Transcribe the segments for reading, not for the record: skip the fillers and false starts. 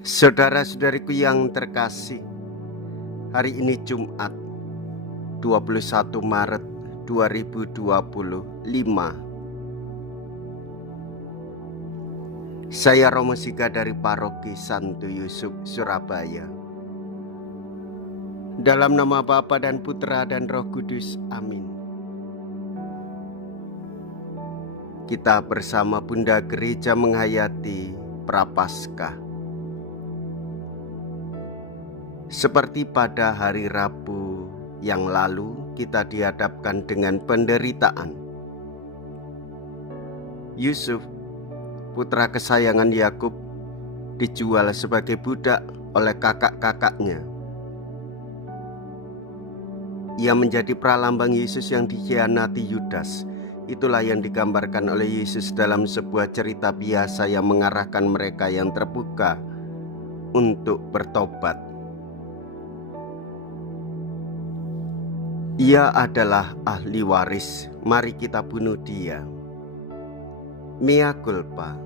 Saudara-saudariku yang terkasih, hari ini Jumat 21 Maret 2025. Saya Romo Sika dari Paroki Santo Yusuf, Surabaya. Dalam nama Bapa dan Putra dan Roh Kudus, amin. Kita bersama Bunda Gereja menghayati Prapaskah. Seperti pada hari Rabu yang lalu, kita dihadapkan dengan penderitaan. Yusuf, putra kesayangan Yakub, dijual sebagai budak oleh kakak-kakaknya. Ia menjadi pralambang Yesus yang dikhianati Yudas. Itulah yang digambarkan oleh Yesus dalam sebuah cerita biasa yang mengarahkan mereka yang terbuka untuk bertobat. Ia adalah ahli waris, mari kita bunuh dia. Mea culpa,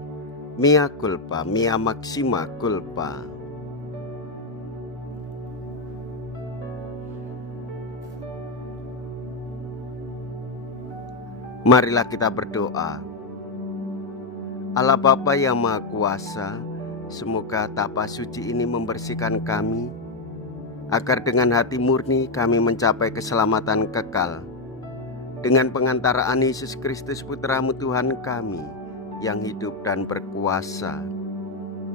mea culpa, mea maxima culpa. Marilah kita berdoa. Allah Bapa yang Maha Kuasa, semoga tapa suci ini membersihkan kami, agar dengan hati murni kami mencapai keselamatan kekal. Dengan pengantaraan Yesus Kristus Putra-Mu Tuhan kami, yang hidup dan berkuasa,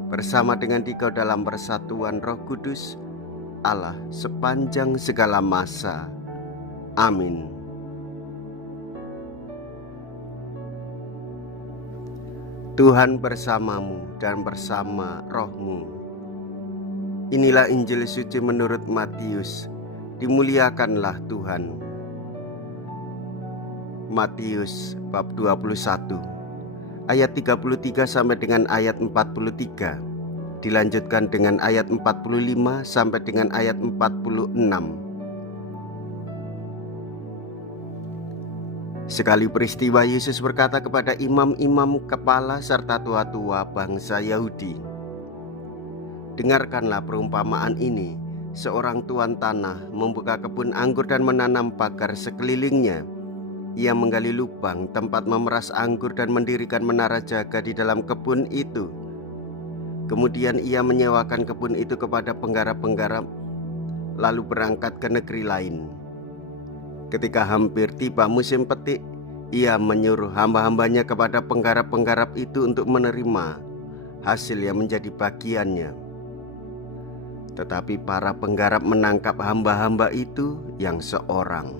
bersama dengan Dikau dalam persatuan Roh Kudus, Allah sepanjang segala masa. Amin. Tuhan bersamamu dan bersama rohmu. Inilah Injil suci menurut Matius. Dimuliakanlah Tuhan. Matius bab 21 ayat 33 sampai dengan ayat 43. Dilanjutkan dengan ayat 45 sampai dengan ayat 46. Sekali peristiwa, Yesus berkata kepada imam-imam kepala serta tua-tua bangsa Yahudi, "Dengarkanlah perumpamaan ini. Seorang tuan tanah membuka kebun anggur dan menanam pagar sekelilingnya. Ia menggali lubang tempat memeras anggur dan mendirikan menara jaga di dalam kebun itu. Kemudian ia menyewakan kebun itu kepada penggarap-penggarap, lalu berangkat ke negeri lain. Ketika hampir tiba musim petik, ia menyuruh hamba-hambanya kepada penggarap-penggarap itu untuk menerima hasil yang menjadi bagiannya. Tetapi para penggarap menangkap hamba-hamba itu yang seorang.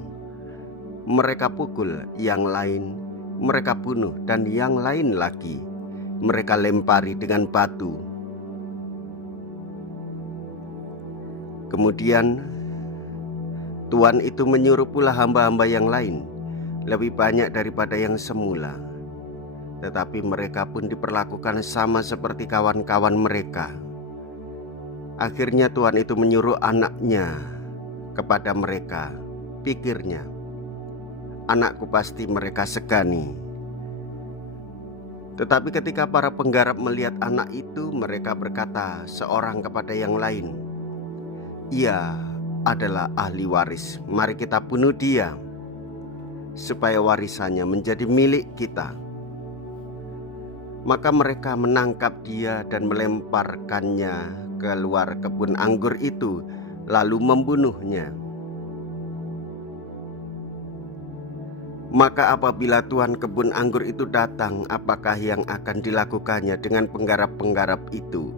Mereka pukul yang lain, mereka bunuh, dan yang lain lagi mereka lempari dengan batu. Kemudian tuan itu menyuruh pula hamba-hamba yang lain, lebih banyak daripada yang semula. Tetapi mereka pun diperlakukan sama seperti kawan-kawan mereka. Akhirnya tuan itu menyuruh anaknya kepada mereka. Pikirnya, anakku pasti mereka segani. Tetapi ketika para penggarap melihat anak itu, mereka berkata seorang kepada yang lain, ia adalah ahli waris, mari kita bunuh dia, supaya warisannya menjadi milik kita. Maka mereka menangkap dia dan melemparkannya keluar kebun anggur itu, lalu membunuhnya. Maka apabila tuan kebun anggur itu datang, apakah yang akan dilakukannya dengan penggarap-penggarap itu?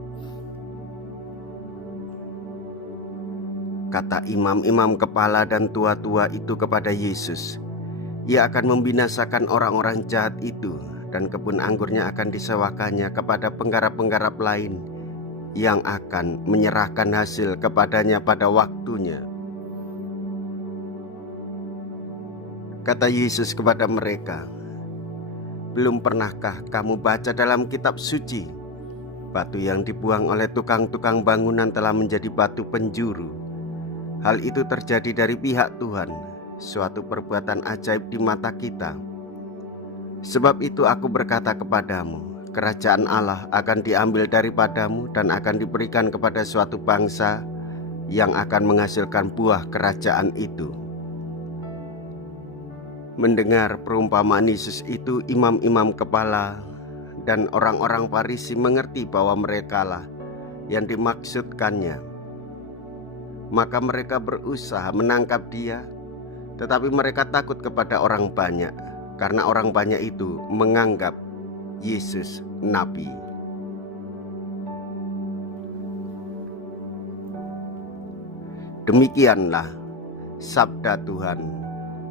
Kata imam-imam kepala dan tua-tua itu kepada Yesus, ia akan membinasakan orang-orang jahat itu, dan kebun anggurnya akan disewakannya kepada penggarap-penggarap lain yang akan menyerahkan hasil kepadanya pada waktunya. Kata Yesus kepada mereka, belum pernahkah kamu baca dalam kitab suci, batu yang dibuang oleh tukang-tukang bangunan telah menjadi batu penjuru? Hal itu terjadi dari pihak Tuhan, suatu perbuatan ajaib di mata kita. Sebab itu aku berkata kepadamu, kerajaan Allah akan diambil daripadamu dan akan diberikan kepada suatu bangsa yang akan menghasilkan buah kerajaan itu. Mendengar perumpamaan Yesus itu, imam-imam kepala dan orang-orang Farisi mengerti bahwa merekalah yang dimaksudkannya. Maka mereka berusaha menangkap dia, tetapi mereka takut kepada orang banyak, karena orang banyak itu menganggap Yesus nabi. Demikianlah sabda Tuhan.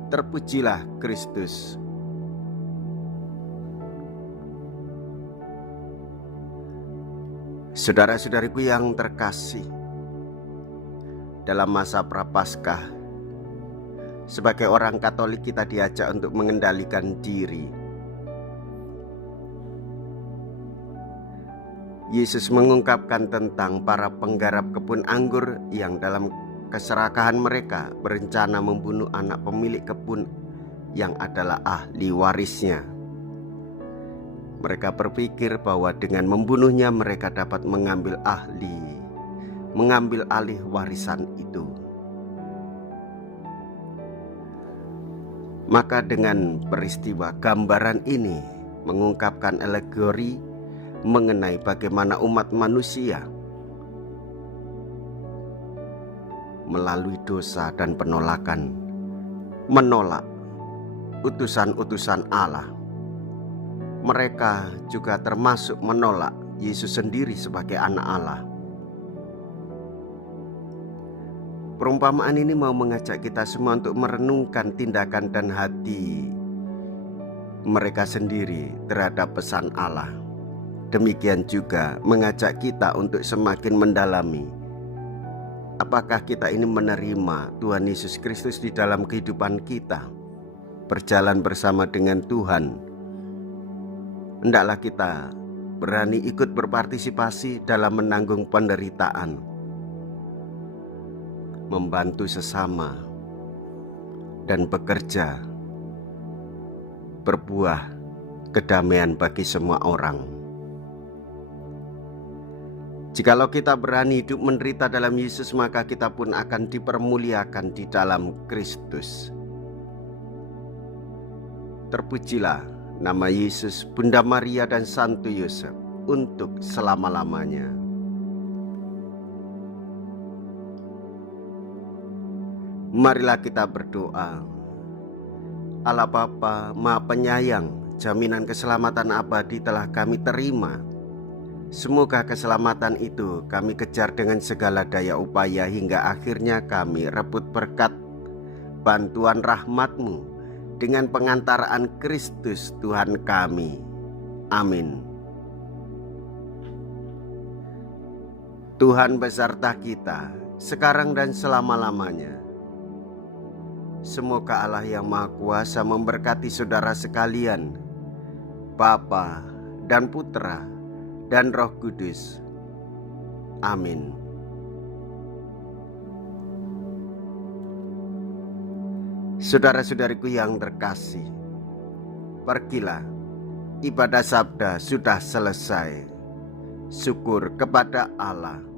Terpujilah Kristus. Saudara-saudariku yang terkasih, dalam masa Prapaskah, sebagai orang Katolik kita diajak untuk mengendalikan diri. Yesus mengungkapkan tentang para penggarap kebun anggur yang dalam keserakahan mereka berencana membunuh anak pemilik kebun yang adalah ahli warisnya. Mereka berpikir bahwa dengan membunuhnya mereka dapat mengambil alih warisan itu. Maka dengan peristiwa gambaran ini mengungkapkan alegori mengenai bagaimana umat manusia melalui dosa dan penolakan menolak utusan-utusan Allah. Mereka juga termasuk menolak Yesus sendiri sebagai anak Allah. Perumpamaan ini mau mengajak kita semua untuk merenungkan tindakan dan hati mereka sendiri terhadap pesan Allah. Demikian juga mengajak kita untuk semakin mendalami apakah kita ini menerima Tuhan Yesus Kristus di dalam kehidupan kita, berjalan bersama dengan Tuhan. Hendaklah kita berani ikut berpartisipasi dalam menanggung penderitaan, membantu sesama, dan bekerja berbuah kedamaian bagi semua orang. Jikalau kita berani hidup menderita dalam Yesus, maka kita pun akan dipermuliakan di dalam Kristus. Terpujilah nama Yesus, Bunda Maria dan Santo Yosef untuk selama-lamanya. Marilah kita berdoa. Allah Bapa Maha Penyayang, jaminan keselamatan abadi telah kami terima. Semoga keselamatan itu kami kejar dengan segala daya upaya hingga akhirnya kami rebut berkat bantuan rahmat-Mu dengan pengantaraan Kristus Tuhan kami. Amin. Tuhan beserta kita sekarang dan selama-lamanya. Semoga Allah yang Maha Kuasa memberkati saudara sekalian, Bapa dan Putra dan Roh Kudus. Amin. Saudara-saudariku yang terkasih, pergilah, ibadah sabda sudah selesai. Syukur kepada Allah.